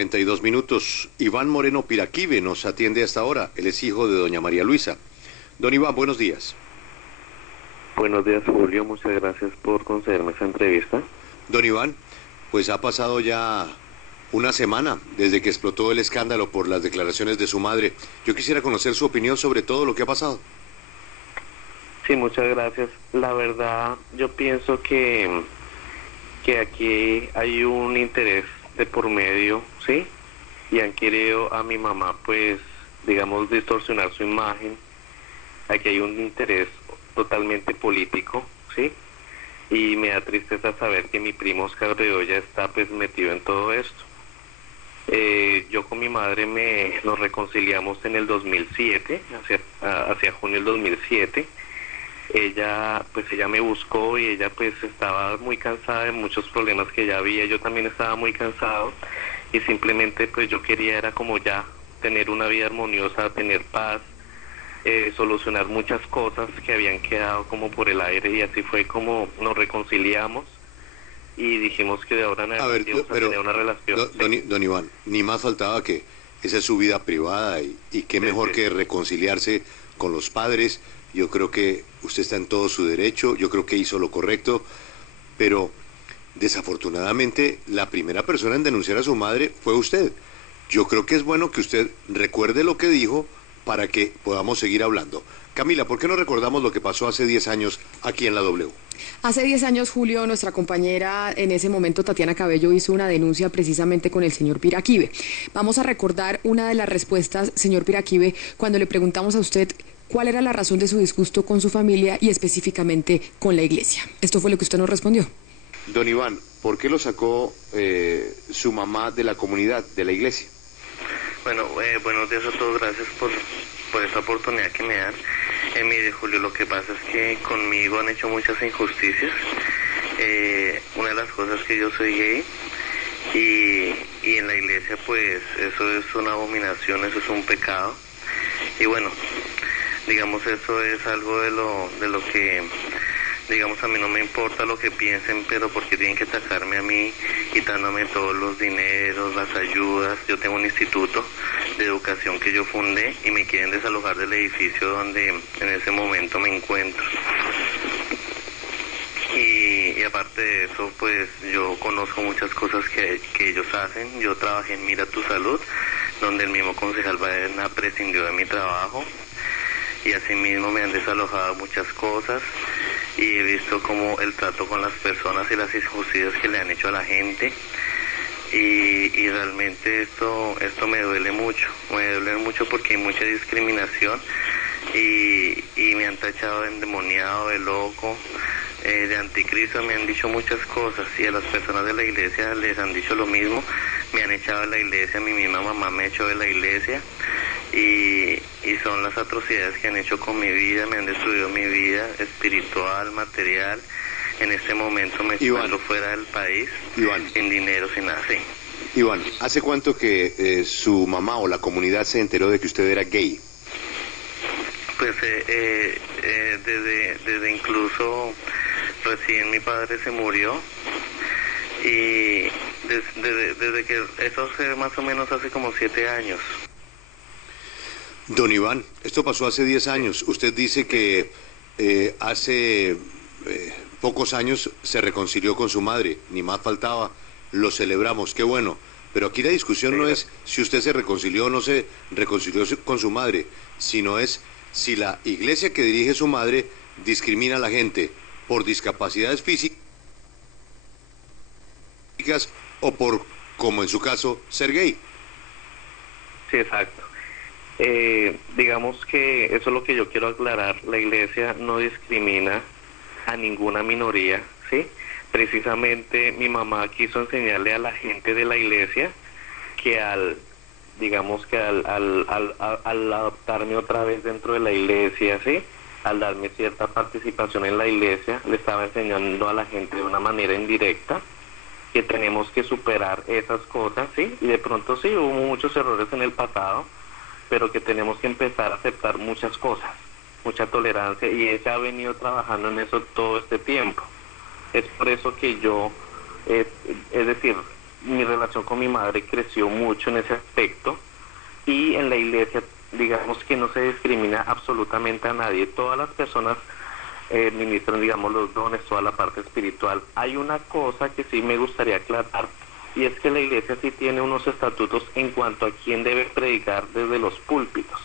42 minutos. Iván Moreno Piraquive nos atiende hasta ahora. Él es hijo de doña María Luisa. Don Iván, buenos días. Buenos días, Julio. Muchas gracias por concederme esta entrevista. Don Iván, pues ha pasado ya una semana desde que explotó el escándalo por las declaraciones de su madre. Yo quisiera conocer su opinión sobre todo lo que ha pasado. Sí, muchas gracias. La verdad, yo pienso que aquí hay un interés de por medio, ¿sí? Y han querido a mi mamá, pues, digamos, distorsionar su imagen. Aquí hay un interés totalmente político, ¿sí? Y me da tristeza saber que mi primo Oscar Bedoya está, pues, metido en todo esto. Yo con mi madre nos reconciliamos en el 2007, hacia junio del 2007. Ella me buscó y ella pues estaba muy cansada de muchos problemas que ya había. Yo también estaba muy cansado y simplemente pues yo quería era como ya tener una vida armoniosa, tener paz, solucionar muchas cosas que habían quedado como por el aire, y así fue como nos reconciliamos y dijimos que de ahora en adelante íbamos a tener una relación. Don Iván, ni más faltaba que esa es su vida privada y qué mejor que reconciliarse con los padres. Yo creo que usted está en todo su derecho, yo creo que hizo lo correcto, pero desafortunadamente la primera persona en denunciar a su madre fue usted. Yo creo que es bueno que usted recuerde lo que dijo para que podamos seguir hablando. Camila, ¿por qué no recordamos lo que pasó hace 10 años aquí en la W? Hace 10 años, Julio, nuestra compañera en ese momento, Tatiana Cabello, hizo una denuncia precisamente con el señor Piraquive. Vamos a recordar una de las respuestas, señor Piraquive, cuando le preguntamos a usted cuál era la razón de su disgusto con su familia y específicamente con la iglesia. Esto fue lo que usted nos respondió. Don Iván, ¿por qué lo sacó su mamá de la comunidad, de la iglesia? Bueno, buenos días a todos, gracias por esta oportunidad que me dan. Mire, Julio, lo que pasa es que conmigo han hecho muchas injusticias. Una de las cosas es que yo soy gay y en la iglesia pues eso es una abominación, eso es un pecado. Y bueno, digamos, eso es algo de lo que, digamos, a mí no me importa lo que piensen, pero porque tienen que atacarme a mí, quitándome todos los dineros, las ayudas. Yo tengo un instituto de educación que yo fundé y me quieren desalojar del edificio donde en ese momento me encuentro. Y aparte de eso, pues yo conozco muchas cosas que ellos hacen. Yo trabajé en Mira Tu Salud, donde el mismo concejal Baena prescindió de mi trabajo. Y asimismo me han desalojado muchas cosas y he visto como el trato con las personas y las injusticias que le han hecho a la gente, y realmente esto me duele mucho porque hay mucha discriminación y me han tachado de endemoniado, de loco, de anticristo. Me han dicho muchas cosas y a las personas de la iglesia les han dicho lo mismo. Me han echado de la iglesia, mi misma mamá me echó de la iglesia. Y son las atrocidades que han hecho con mi vida, me han destruido mi vida espiritual, material. En este momento me encuentro fuera del país, sin dinero, sin nada, sí. Iván, ¿hace cuánto que su mamá o la comunidad se enteró de que usted era gay? Pues desde incluso recién mi padre se murió, y desde que eso fue más o menos hace como 7 años. Don Iván, esto pasó hace 10 años. Usted dice que hace pocos años se reconcilió con su madre. Ni más faltaba. Lo celebramos, qué bueno. Pero aquí la discusión no es si usted se reconcilió o no se reconcilió con su madre, sino es si la iglesia que dirige su madre discrimina a la gente por discapacidades físicas o por, como en su caso, ser gay. Sí, exacto. Digamos que eso es lo que yo quiero aclarar. La iglesia no discrimina a ninguna minoría, ¿sí? Precisamente mi mamá quiso enseñarle a la gente de la iglesia que al adoptarme otra vez dentro de la iglesia, ¿sí?, al darme cierta participación en la iglesia, le estaba enseñando a la gente de una manera indirecta que tenemos que superar esas cosas, ¿sí? Y de pronto sí, hubo muchos errores en el pasado, pero que tenemos que empezar a aceptar muchas cosas, mucha tolerancia, y ella ha venido trabajando en eso todo este tiempo. Es por eso que yo, es decir, mi relación con mi madre creció mucho en ese aspecto, y en la iglesia, digamos que no se discrimina absolutamente a nadie. Todas las personas ministran, digamos, los dones, toda la parte espiritual. Hay una cosa que sí me gustaría aclarar, y es que la iglesia sí tiene unos estatutos en cuanto a quién debe predicar desde los púlpitos.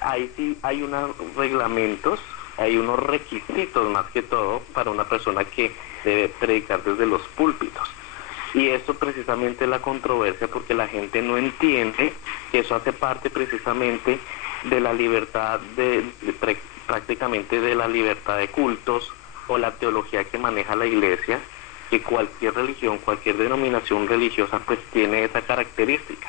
Ahí sí hay unos reglamentos, hay unos requisitos más que todo para una persona que debe predicar desde los púlpitos. Y esto precisamente es la controversia, porque la gente no entiende que eso hace parte precisamente de la libertad, prácticamente de la libertad de cultos, o la teología que maneja la iglesia, que cualquier religión, cualquier denominación religiosa pues tiene esa característica.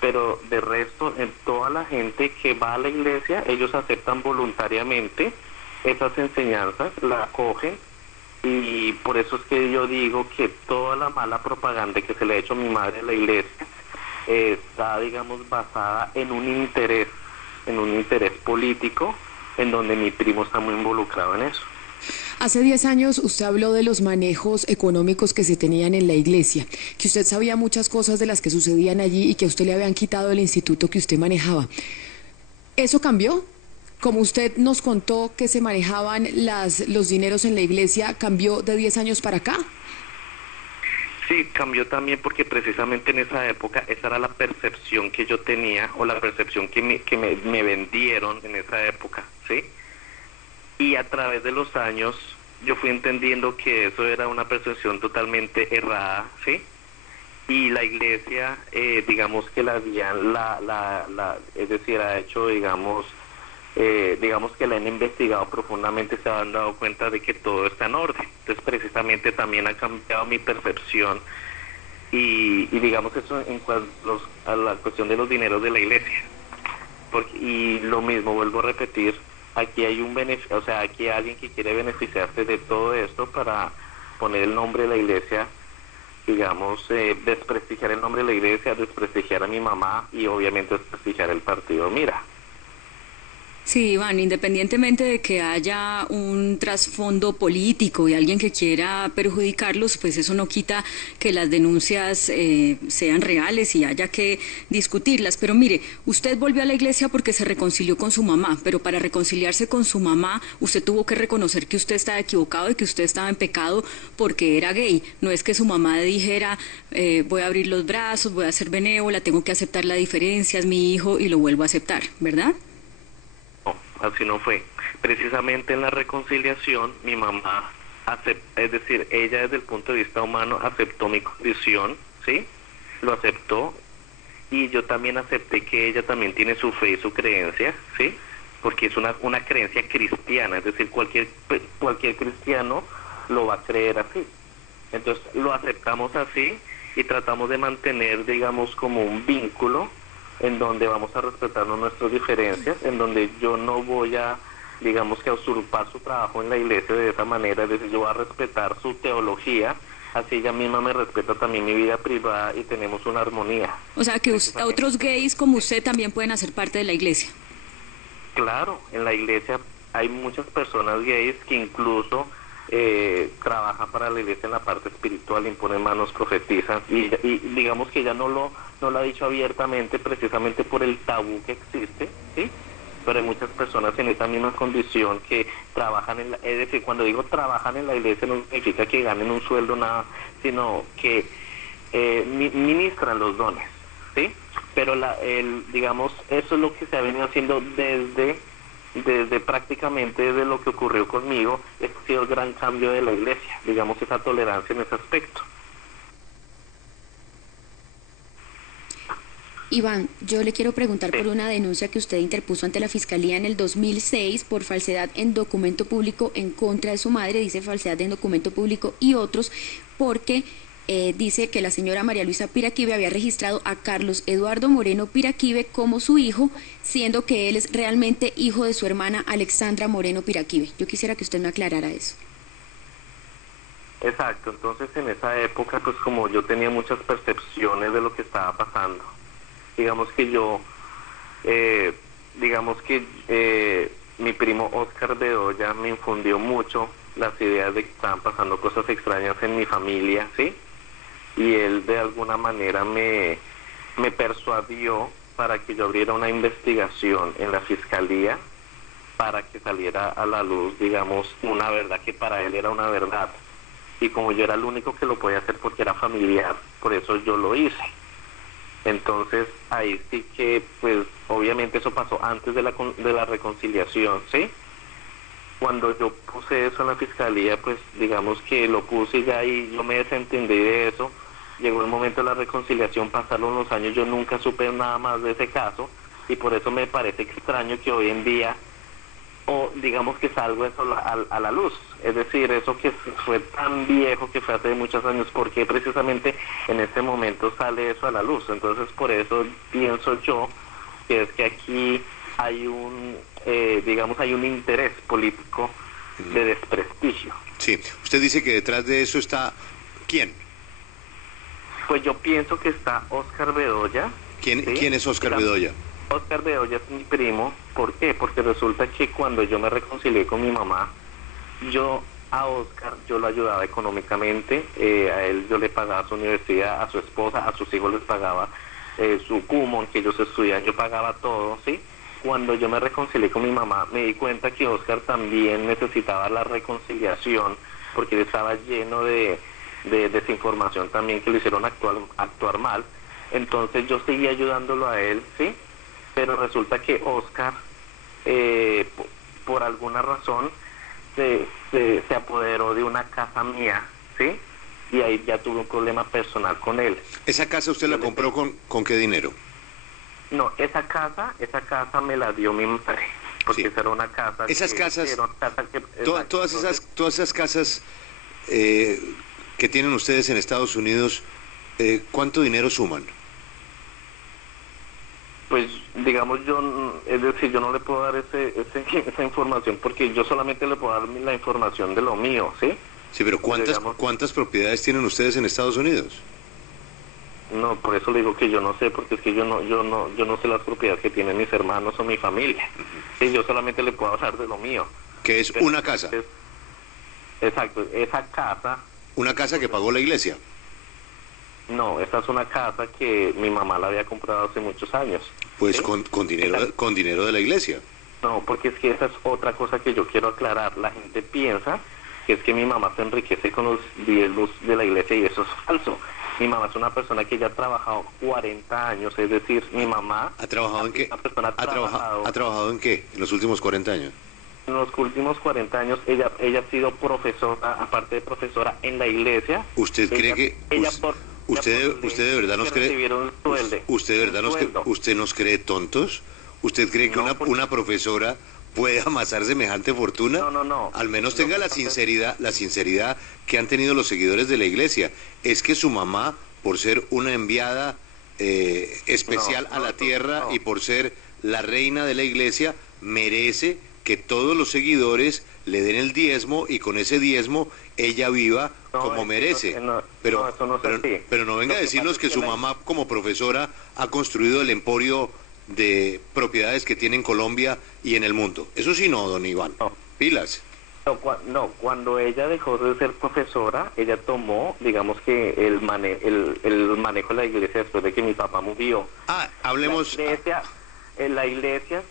Pero de resto, en toda la gente que va a la iglesia, ellos aceptan voluntariamente esas enseñanzas, la acogen, y por eso es que yo digo que toda la mala propaganda que se le ha hecho a mi madre a la iglesia está, digamos, basada en un interés político, en donde mi primo está muy involucrado en eso. Hace 10 años usted habló de los manejos económicos que se tenían en la iglesia, que usted sabía muchas cosas de las que sucedían allí y que a usted le habían quitado el instituto que usted manejaba. ¿Eso cambió? Como usted nos contó que se manejaban los dineros en la iglesia, ¿cambió de 10 años para acá? Sí, cambió también porque precisamente en esa época esa era la percepción que yo tenía, o la percepción que me vendieron en esa época, ¿sí? Y a través de los años yo fui entendiendo que eso era una percepción totalmente errada, ¿sí? Y la iglesia, digamos que es decir, ha hecho, digamos que la han investigado profundamente, se han dado cuenta de que todo está en orden. Entonces precisamente también ha cambiado mi percepción, y digamos eso en cuanto a la cuestión de los dineros de la iglesia. Y lo mismo, vuelvo a repetir, aquí hay un beneficio, o sea, aquí hay alguien que quiere beneficiarse de todo esto para poner el nombre de la iglesia, digamos, desprestigiar el nombre de la iglesia, desprestigiar a mi mamá y obviamente desprestigiar el partido Mira. Sí, Iván, independientemente de que haya un trasfondo político y alguien que quiera perjudicarlos, pues eso no quita que las denuncias sean reales y haya que discutirlas. Pero mire, usted volvió a la iglesia porque se reconcilió con su mamá, pero para reconciliarse con su mamá, usted tuvo que reconocer que usted estaba equivocado y que usted estaba en pecado porque era gay. No es que su mamá dijera, voy a abrir los brazos, voy a ser benévola, tengo que aceptar la diferencia, es mi hijo y lo vuelvo a aceptar, ¿verdad? Así no fue. Precisamente en la reconciliación mi mamá es decir, ella desde el punto de vista humano aceptó mi condición, ¿sí? Lo aceptó, y yo también acepté que ella también tiene su fe y su creencia, ¿sí? Porque es una creencia cristiana, es decir, cualquier cristiano lo va a creer así. Entonces lo aceptamos así y tratamos de mantener, digamos, como un vínculo en donde vamos a respetarnos nuestras diferencias, en donde yo no voy a, digamos, que a usurpar su trabajo en la iglesia de esa manera, es decir, yo voy a respetar su teología, así ella misma me respeta también mi vida privada y tenemos una armonía. O sea, que otros gays como usted también pueden hacer parte de la iglesia. Claro, en la iglesia hay muchas personas gays que incluso trabajan para la iglesia en la parte espiritual, imponen manos, profetizan, y digamos que ella no lo ha dicho abiertamente precisamente por el tabú que existe, ¿sí? Pero hay muchas personas en esa misma condición que trabajan es decir, cuando digo trabajan en la iglesia no significa que ganen un sueldo, nada, sino que ministran los dones, ¿sí? Pero digamos, eso es lo que se ha venido haciendo desde prácticamente desde lo que ocurrió conmigo. Este ha sido el gran cambio de la iglesia, digamos, esa tolerancia en ese aspecto. Iván, yo le quiero preguntar por una denuncia que usted interpuso ante la Fiscalía en el 2006 por falsedad en documento público en contra de su madre, dice falsedad en documento público y otros, porque dice que la señora María Luisa Piraquive había registrado a Carlos Eduardo Moreno Piraquive como su hijo, siendo que él es realmente hijo de su hermana Alexandra Moreno Piraquive. Yo quisiera que usted me aclarara eso. Exacto, entonces en esa época, pues como yo tenía muchas percepciones de lo que estaba pasando, digamos que mi primo Oscar Bedoya me infundió mucho las ideas de que estaban pasando cosas extrañas en mi familia, ¿sí? y él de alguna manera me persuadió para que yo abriera una investigación en la fiscalía para que saliera a la luz, digamos, una verdad que para él era una verdad. Y como yo era el único que lo podía hacer porque era familiar, por eso yo lo hice. Entonces, ahí sí que, pues, obviamente eso pasó antes de la reconciliación, ¿sí? Cuando yo puse eso en la fiscalía, pues, digamos que lo puse ya y yo me desentendí de eso. Llegó el momento de la reconciliación, pasaron los años, yo nunca supe nada más de ese caso, y por eso me parece extraño que hoy en día, o digamos que salgo eso a la luz, es decir, eso que fue tan viejo, que fue hace muchos años, porque precisamente en este momento sale eso a la luz. Entonces por eso pienso yo que es que aquí hay digamos, hay un interés político de desprestigio. Sí, usted dice que detrás de eso está, ¿quién? Pues yo pienso que está Óscar Bedoya. ¿Quién, ¿sí? ¿quién es Óscar Bedoya? Óscar Bedoya es mi primo. ¿Por qué? Porque resulta que cuando yo me reconcilié con mi mamá, a Óscar yo lo ayudaba económicamente, a él yo le pagaba su universidad, a su esposa, a sus hijos les pagaba su Kumon, que ellos estudian, yo pagaba todo, ¿sí? Cuando yo me reconcilié con mi mamá, me di cuenta que Óscar también necesitaba la reconciliación, porque él estaba lleno de desinformación también, que lo hicieron actuar mal. Entonces yo seguí ayudándolo a él, ¿sí? Pero resulta que Óscar, por alguna razón, se apoderó de una casa mía, ¿sí? Y ahí ya tuve un problema personal con él. ¿Esa casa usted la compró con qué dinero? No, esa casa me la dio mi madre, porque Sí. esa era una casa. Esas casas, era una casa que, todas esas casas que tienen ustedes en Estados Unidos, ¿cuánto dinero suman? Pues digamos es decir, yo no le puedo dar esa información porque yo solamente le puedo dar la información de lo mío, ¿sí? Sí, pero ¿cuántas propiedades tienen ustedes en Estados Unidos? No, por eso le digo que yo no sé, porque es que yo no sé las propiedades que tienen mis hermanos o mi familia. Sí, yo solamente le puedo hablar de lo mío. Que es una casa. Exacto, esa casa. Una casa que pagó la iglesia. No, esta es una casa que mi mamá la había comprado hace muchos años. Pues ¿sí? con dinero de la iglesia. No, porque es que esa es otra cosa que yo quiero aclarar. La gente piensa que es que mi mamá se enriquece con los diezmos de la iglesia y eso es falso. Mi mamá es una persona que ya ha trabajado 40 años, es decir, mi mamá... ¿Ha trabajado en qué? Una persona ¿Ha trabajado en qué en los últimos 40 años? En los últimos 40 años ella ha sido profesora, aparte de profesora en la iglesia. ¿Usted cree que usted de verdad nos cree? ¿Usted de verdad usted nos cree tontos? ¿Usted cree que una profesora puede amasar semejante fortuna? No. Al menos tenga la sinceridad que han tenido los seguidores de la iglesia. Es que su mamá, por ser una enviada especial a la tierra y por ser la reina de la iglesia, merece que todos los seguidores le den el diezmo y con ese diezmo ella viva como merece. Pero no venga a decirnos que su mamá como profesora ha construido el emporio de propiedades que tiene en Colombia y en el mundo. Eso sí no, don Iván. Pilas. No, cuando ella dejó de ser profesora, ella tomó, digamos que el manejo de la iglesia después de que mi papá murió. Hablemos... La iglesia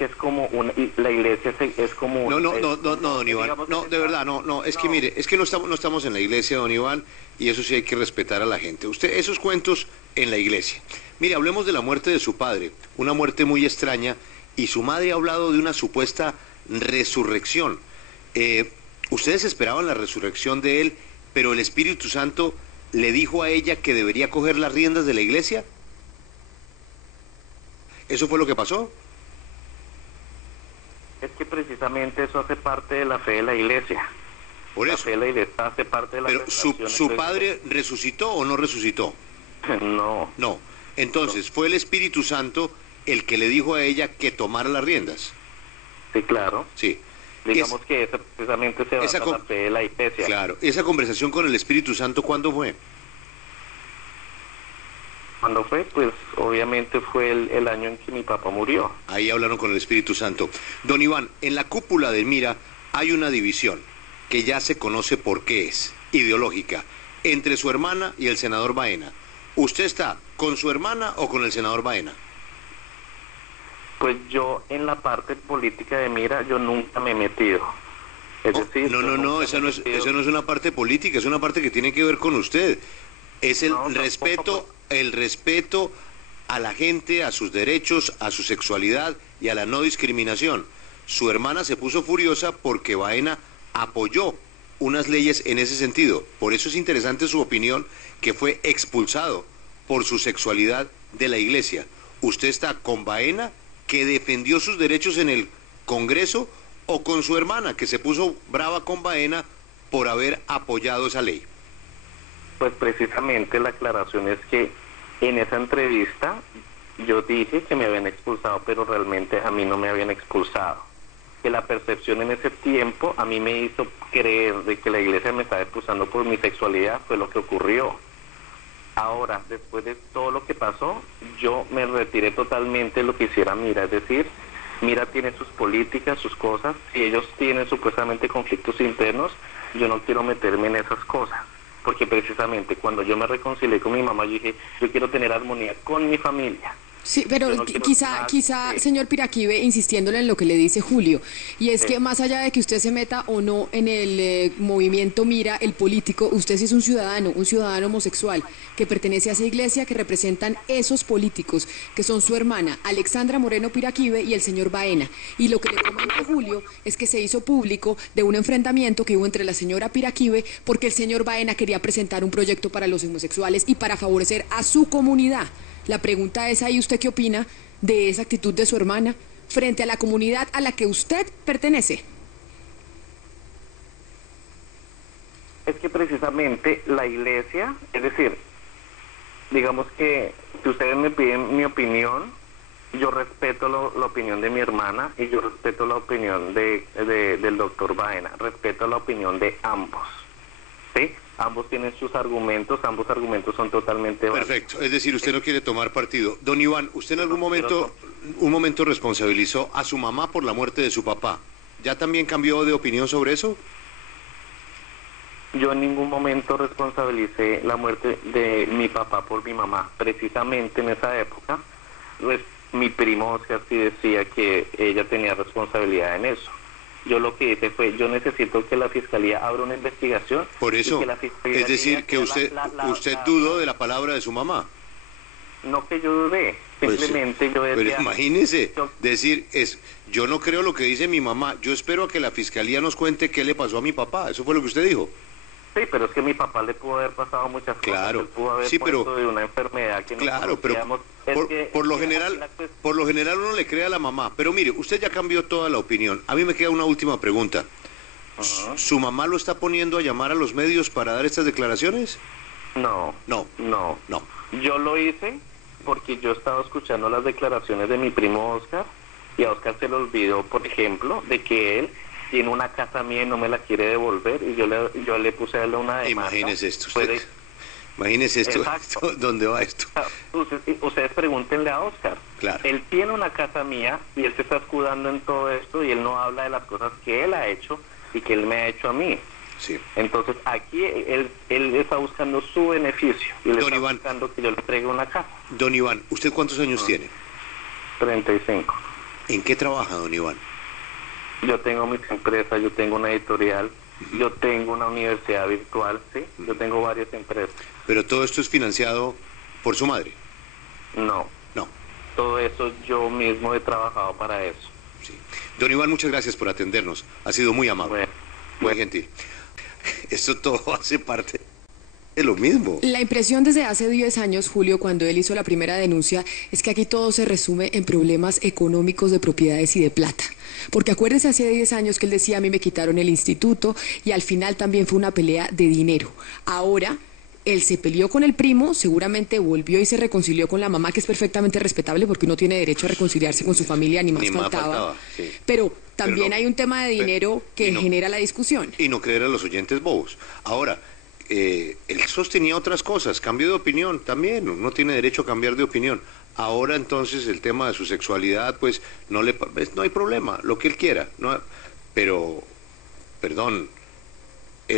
es como es como no, don Iván, no, de verdad, no, es que mire, es que no estamos en la iglesia, don Iván, y eso sí hay que respetar a la gente. Usted, esos cuentos en la iglesia. Mire, hablemos de la muerte de su padre, una muerte muy extraña, y su madre ha hablado de una supuesta resurrección. Ustedes esperaban la resurrección de él, pero el Espíritu Santo le dijo a ella que debería coger las riendas de la iglesia. ¿Eso fue lo que pasó? Es que precisamente eso hace parte de la fe de la iglesia. Por eso. La fe de la iglesia hace parte de la Pero ¿su padre resucitó o no resucitó? No. No. Entonces, ¿fue el Espíritu Santo el que le dijo a ella que tomara las riendas? Sí, claro. Sí. Digamos que eso precisamente se basa en la fe de la iglesia. Claro. ¿Esa conversación con el Espíritu Santo cuándo fue? ¿Cuándo fue? Pues obviamente fue el año en que mi papá murió. Ahí hablaron con el Espíritu Santo. Don Iván, en la cúpula de Mira hay una división que ya se conoce por qué es, ideológica. entre su hermana y el senador Baena. ¿Usted está con su hermana o con el senador Baena? Pues yo en la parte política de Mira, yo nunca me he metido. Es decir, no, yo no, no, nunca esa me no he es, metido. esa no es una parte política, es una parte que tiene que ver con usted. Es No, tampoco. el respeto a la gente, a sus derechos, a su sexualidad y a la no discriminación. Su hermana se puso furiosa porque Baena apoyó unas leyes en ese sentido. Por eso es interesante su opinión, que fue expulsado por su sexualidad de la iglesia. ¿Usted está con Baena, que defendió sus derechos en el Congreso, o con su hermana, que se puso brava con Baena por haber apoyado esa ley? Pues precisamente la aclaración es que en esa entrevista yo dije que me habían expulsado, pero realmente a mí no me habían expulsado. Que la percepción en ese tiempo a mí me hizo creer de que la iglesia me estaba expulsando por mi sexualidad, fue lo que ocurrió. Ahora, después de todo lo que pasó, yo me retiré totalmente de lo que hiciera Mira, es decir, Mira tiene sus políticas, sus cosas, si ellos tienen supuestamente conflictos internos, yo no quiero meterme en esas cosas, porque precisamente cuando yo me reconcilié con mi mamá, yo dije, yo quiero tener armonía con mi familia. Sí, pero Yo no quiero quizá, sí. señor Piraquive, insistiéndole en lo que le dice Julio, y es Sí. que más allá de que usted se meta o no en el movimiento Mira, el político, usted sí es un ciudadano homosexual, que pertenece a esa iglesia que representan esos políticos, que son su hermana Alexandra Moreno Piraquive y el señor Baena. Y lo que le comenta Julio es que se hizo público de un enfrentamiento que hubo entre la señora Piraquive porque el señor Baena quería presentar un proyecto para los homosexuales y para favorecer a su comunidad. La pregunta es ahí, ¿usted qué opina de esa actitud de su hermana frente a la comunidad a la que usted pertenece? Es que precisamente la iglesia, es decir, digamos que si ustedes me piden mi opinión, yo respeto la opinión de mi hermana y yo respeto la opinión del doctor Baena, respeto la opinión de ambos, ¿sí? Ambos tienen sus argumentos, ambos argumentos son totalmente válidos. Perfecto, es decir, usted no quiere tomar partido. Don Iván, ¿usted en algún momento responsabilizó a su mamá por la muerte de su papá? ¿Ya también cambió de opinión sobre eso? Yo en ningún momento responsabilicé la muerte de mi papá por mi mamá. Precisamente en esa época, mi primo Oscar sí decía que ella tenía responsabilidad en eso. Yo lo que hice fue, yo necesito que la fiscalía abra una investigación. Por eso, y que la fiscalía es decir, diga que usted dudó de la palabra de su mamá. No que yo dudé, Pues, simplemente yo pero decía... imagínese, yo- decir, yo no creo lo que dice mi mamá, yo espero a que la fiscalía nos cuente qué le pasó a mi papá. Eso fue lo que usted dijo. Sí, pero es que a mi papá le pudo haber pasado muchas Claro, cosas. Él pudo haber sí, pero- muerto de una enfermedad que no Claro, pero conocíamos. Es que- por lo es que general, la cuestión- por lo general uno le cree a la mamá. Pero mire, usted ya cambió toda la opinión. A mí me queda una última pregunta. Ajá. ¿Su mamá lo está poniendo a llamar a los medios para dar estas declaraciones? No, No, no. no. Yo lo hice porque yo estaba escuchando las declaraciones de mi primo Oscar y a Oscar se le olvidó, por ejemplo, de que él tiene una casa mía y no me la quiere devolver y yo le puse a él una demanda. Imagínese esto, Puede- usted. Imagínese esto, Exacto. ¿dónde va esto? Ustedes pregúntenle a Oscar. Claro. Él tiene una casa mía y él se está escudando en todo esto y él no habla de las cosas que él ha hecho y que él me ha hecho a mí. Sí. Entonces aquí él está buscando su beneficio y le Don está Iván. buscando que yo le entregue una casa. Don Iván, ¿usted cuántos años tiene? 35. ¿En qué trabaja, don Iván? Yo tengo mis empresas, yo tengo una editorial, yo tengo una universidad virtual, ¿sí? Yo tengo varias empresas. Pero todo esto es financiado por su madre. No, No. todo eso yo mismo he trabajado para eso. Sí. Don Iván, muchas gracias por atendernos. Ha sido muy amable, Bueno, muy gentil. Esto todo hace parte de lo mismo. La impresión desde hace 10 años, Julio, cuando él hizo la primera denuncia, es que aquí todo se resume en problemas económicos de propiedades y de plata. Porque acuérdense hace 10 años que él decía, a mí me quitaron el instituto, y al final también fue una pelea de dinero. Ahora, él se peleó con el primo, seguramente volvió y se reconcilió con la mamá, que es perfectamente respetable porque uno tiene derecho a reconciliarse con su familia, ni más faltaba. Sí. Pero también no- hay un tema de dinero que y no- genera la discusión. Y no creer a los oyentes bobos. Ahora, él sostenía otras cosas, cambió de opinión también, uno tiene derecho a cambiar de opinión. Ahora entonces el tema de su sexualidad, pues no hay problema, lo que él quiera. No, pero, perdón,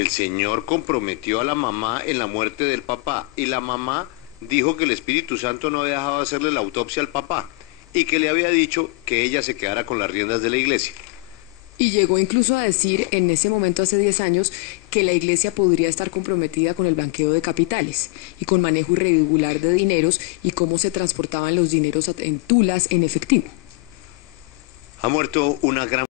el señor comprometió a la mamá en la muerte del papá y la mamá dijo que el Espíritu Santo no había dejado hacerle la autopsia al papá y que le había dicho que ella se quedara con las riendas de la iglesia. Y llegó incluso a decir en ese momento, hace 10 años, que la iglesia podría estar comprometida con el blanqueo de capitales y con manejo irregular de dineros y cómo se transportaban los dineros en tulas en efectivo. Ha muerto una gran